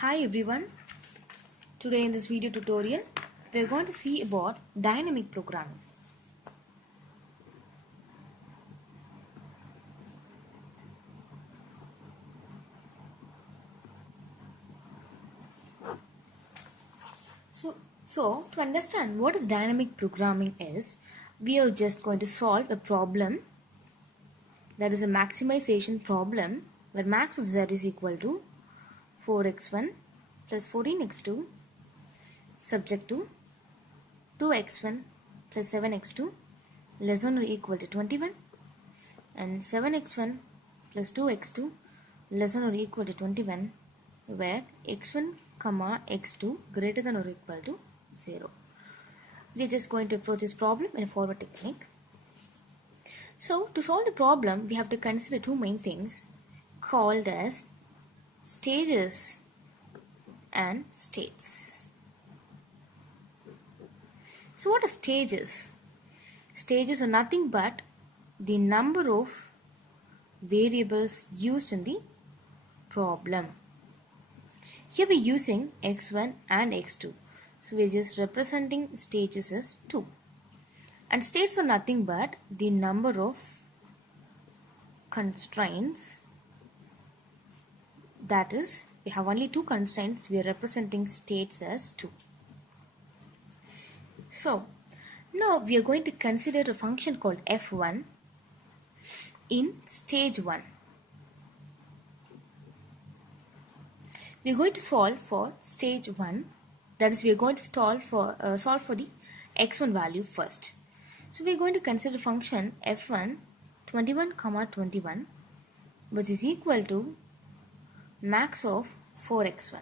Hi everyone, today in this video tutorial we are going to see about dynamic programming. So to understand what is dynamic programming is, we are just going to solve a problem that is a maximization problem where max of z is equal to 4x1 plus 14x2 subject to 2x1 plus 7x2 less than or equal to 21 and 7x1 plus 2x2 less than or equal to 21 where x1 comma x2 greater than or equal to 0. We are just going to approach this problem in a forward technique. So to solve the problem we have to consider two main things called as stages and states. So what are stages? Stages are nothing but the number of variables used in the problem. Here we are using x1 and x2. So we are just representing stages as 2. And states are nothing but the number of constraints. That is, we have only two constraints. We are representing states as 2. So now we are going to consider a function called f1 in stage 1. We are going to solve for stage 1, that is we are going to solve for the x1 value first. So we are going to consider function f1 21 comma 21 which is equal to max of 4x1.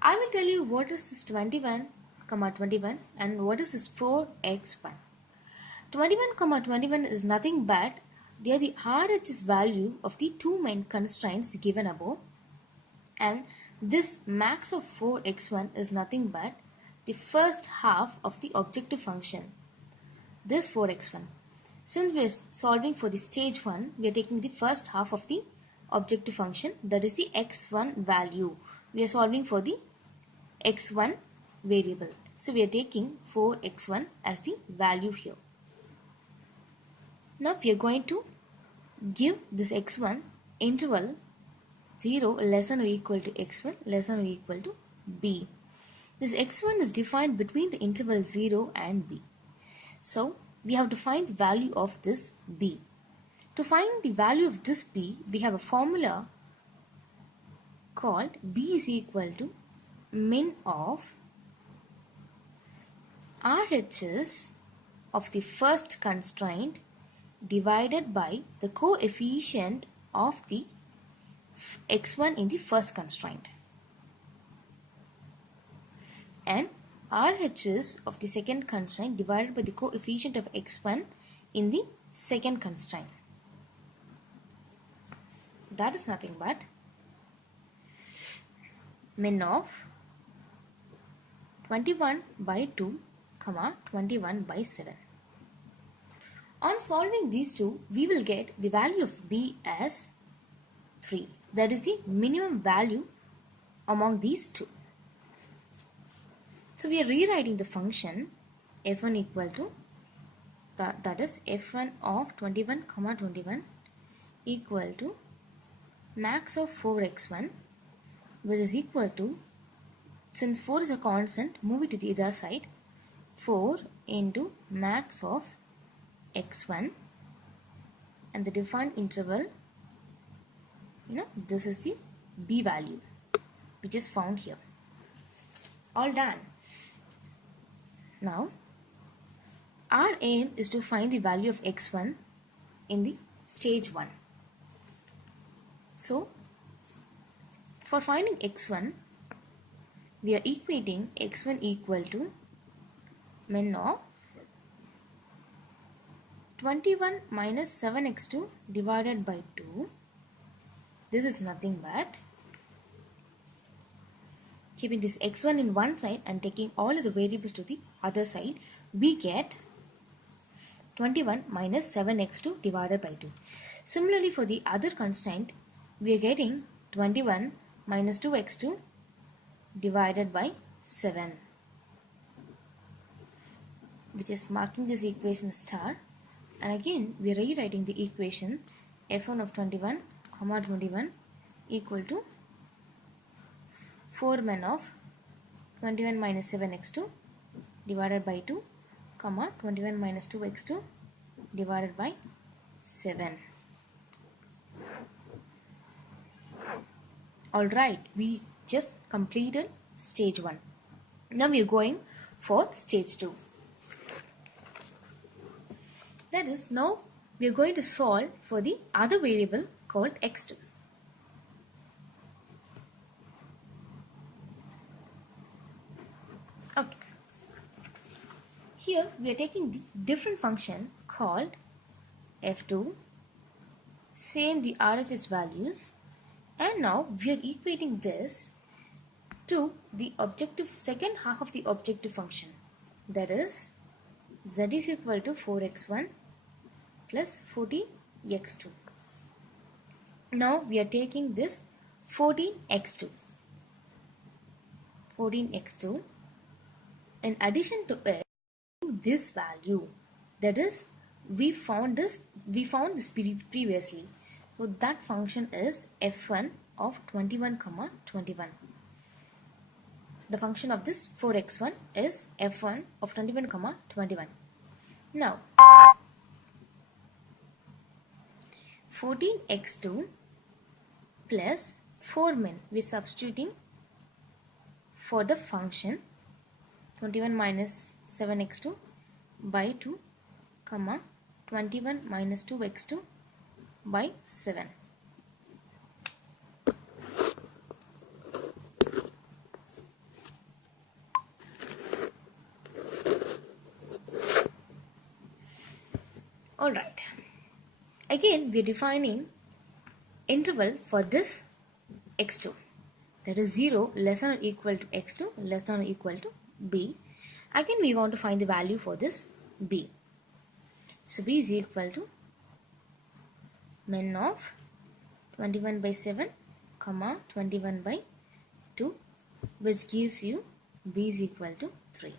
I will tell you what is this 21 comma 21 and what is this 4x1. 21 comma 21 is nothing but they are the RHS value of the two main constraints given above, and this max of 4x1 is nothing but the first half of the objective function, this 4x1. Since we are solving for the stage 1, we are taking the first half of the objective function, that is the x1 value. We are solving for the x1 variable. So we are taking 4x1 as the value here. Now we are going to give this x1 interval 0 less than or equal to x1 less than or equal to b. This x1 is defined between the interval 0 and b. So we have to find the value of this b. To find the value of this b, we have a formula called b is equal to min of RHS of the first constraint divided by the coefficient of the x1 in the first constraint, and RHS of the second constraint divided by the coefficient of x1 in the second constraint. That is nothing but min of 21 by 2 comma 21 by 7. On solving these two, we will get the value of b as 3. That is the minimum value among these two. So we are rewriting the function f1 equal to that is f1 of 21 comma 21 equal to max of 4x1 which is equal to, since 4 is a constant, move it to the other side, 4 into max of x1 and the defined interval, this is the b value which is found here. All done. Now our aim is to find the value of x1 in the stage 1. So for finding x1, we are equating x1 equal to min of 21 minus 7x2 divided by 2. This is nothing but keeping this x1 in one side and taking all of the variables to the other side, we get 21 minus 7x2 divided by 2. Similarly, for the other constraint, we are getting 21 minus 2x2 divided by 7, which is marking this equation star. And again we are rewriting the equation f1 of 21 comma 21 equal to 4 men of 21 minus 7x2 divided by 2 comma 21 minus 2x2 divided by 7. Alright, we just completed stage 1. Now we are going for stage 2. That is, now we are going to solve for the other variable called x2. Okay. Here we are taking the different function called f2, same the RHS values, and now we are equating this to the objective second half of the objective function, that is z is equal to 4x1 plus 14x2. Now we are taking this 14x2 in addition to it this value, that is we found this previously. So that function is f1 of 21 comma 21. The function of this 4x1 is f1 of 21 comma 21. Now 14x2 plus 4 min, we are substituting for the function 21 minus 7x2 by 2 comma 21 minus 2x2 by 7. Alright, again we are defining interval for this x2, that is 0 less than or equal to x2 less than or equal to b. Again we want to find the value for this b. So b is equal to min of 21 by 7 comma 21 by 2, which gives you b is equal to 3.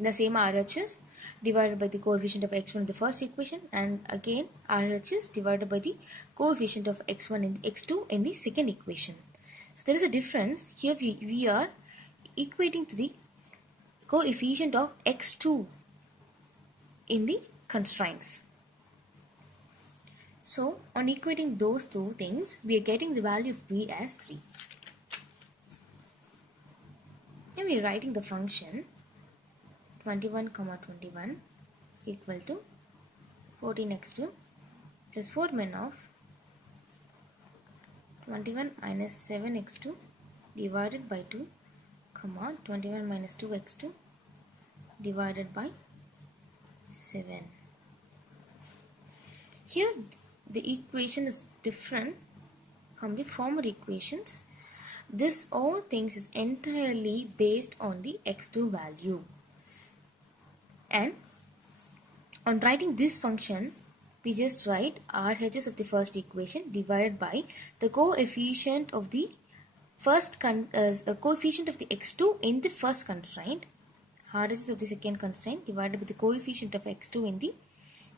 The same RHS divided by the coefficient of x1 in the first equation, and again RHS divided by the coefficient of x1 and x2 in the second equation. So there is a difference here. We are equating to the coefficient of x2 in the constraints. So on equating those two things, we are getting the value of b as 3. Now we are writing the function 21 comma 21 equal to 14x2 plus 4 min of 21 minus 7x2 divided by 2 comma 21 minus 2x2 divided by 7. Here the equation is different from the former equations. This all things is entirely based on the x2 value. And on writing this function, we just write RHS of the first equation divided by the coefficient of the coefficient of the x2 in the first constraint, RHS of the second constraint divided by the coefficient of x2 in the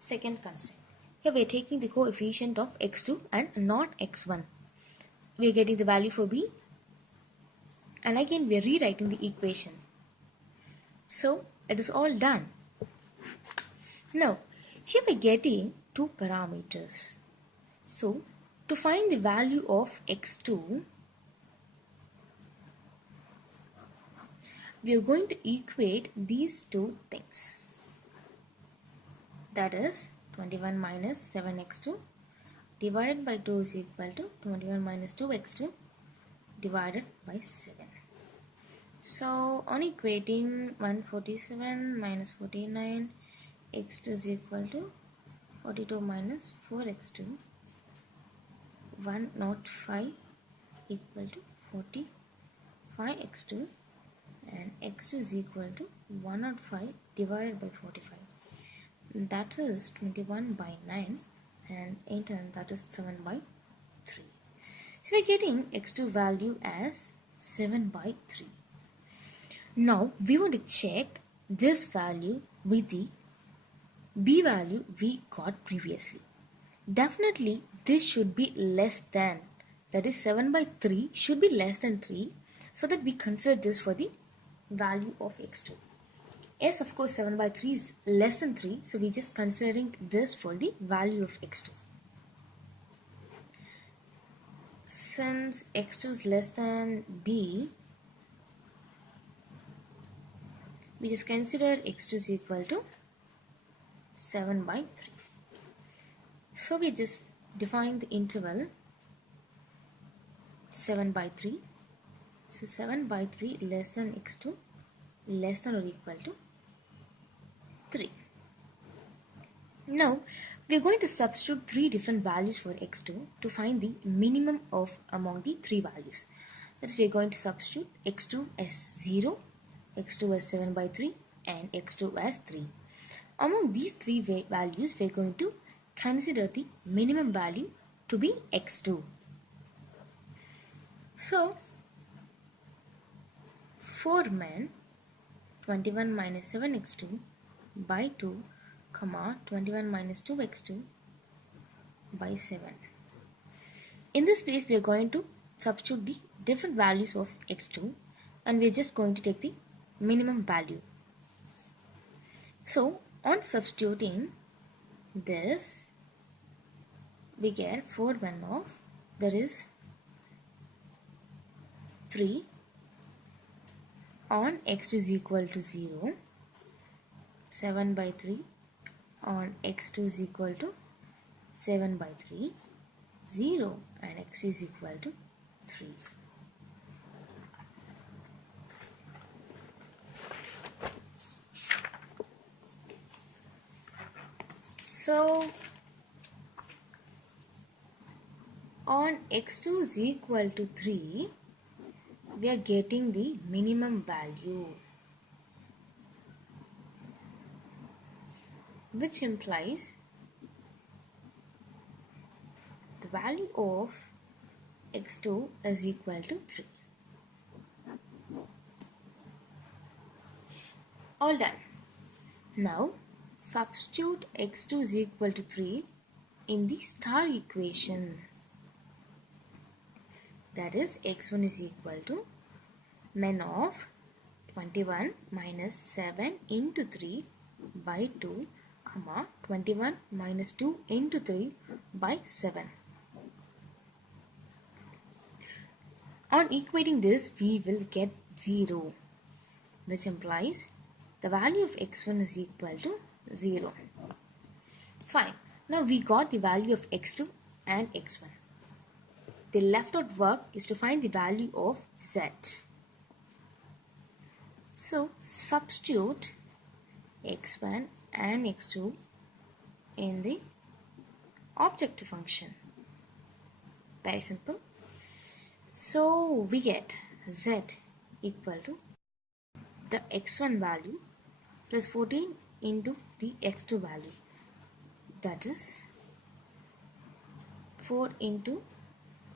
second constraint. Here we are taking the coefficient of x2 and not x1. We are getting the value for b, and again we are rewriting the equation. So it is all done. Now here we are getting two parameters. So to find the value of x2, we are going to equate these two things, that is 21 minus 7x2 divided by 2 is equal to 21 minus 2x2 divided by 7. So on equating 147 minus 49, x2 is equal to 42 minus 4x2, 105 equal to 45x2, and x2 is equal to 105 divided by 45, that is 21 by 9, and 8, and that is 7 by 3. So we're getting x2 value as 7 by 3. Now we want to check this value with the b value we got previously. Definitely this should be less than, that is 7 by 3 should be less than 3, so that we consider this for the value of x2. Yes, of course 7 by 3 is less than 3, so we're just considering this for the value of x2. Since x2 is less than b, we just consider x2 is equal to 7 by 3. So we just define the interval 7 by 3. So 7 by 3 less than x2 less than or equal to 3. Now we are going to substitute 3 different values for x2 to find the minimum of among the 3 values. That is, we are going to substitute x2 as 0, x2 as 7 by 3 and x2 as 3. Among these 3 values we are going to consider the minimum value to be x2. So for men, 21 minus 7x2 by 2, comma 21 minus 2x2 by 7. In this place we are going to substitute the different values of x2 and we are just going to take the minimum value. So on substituting this, we get 4 1 of, that is 3 on x2 is equal to 0, 7 by 3 on x2 is equal to 7 by 3, 0 and x is equal to 3. So on x2 is equal to 3, we are getting the minimum value, which implies the value of x2 is equal to 3. All done. Now substitute x2 is equal to 3 in the star equation. That is, x1 is equal to men of 21 minus 7 into 3 by 2, comma 21 minus 2 into 3 by 7. On equating this, we will get 0, which implies the value of x1 is equal to 0. Fine. Now we got the value of x2 and x1. The left out work is to find the value of z. So substitute x1 and x2 in the objective function. Very simple. So we get z equal to the x1 value plus 14 into the x2 value. That is 4 into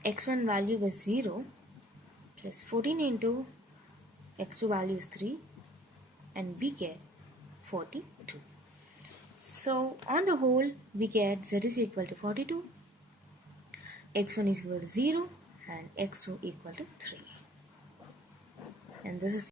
x1 value was 0 plus 14 into x2 value is 3 and we get 42. So on the whole we get z is equal to 42, x1 is equal to 0 and x2 equal to 3. And this is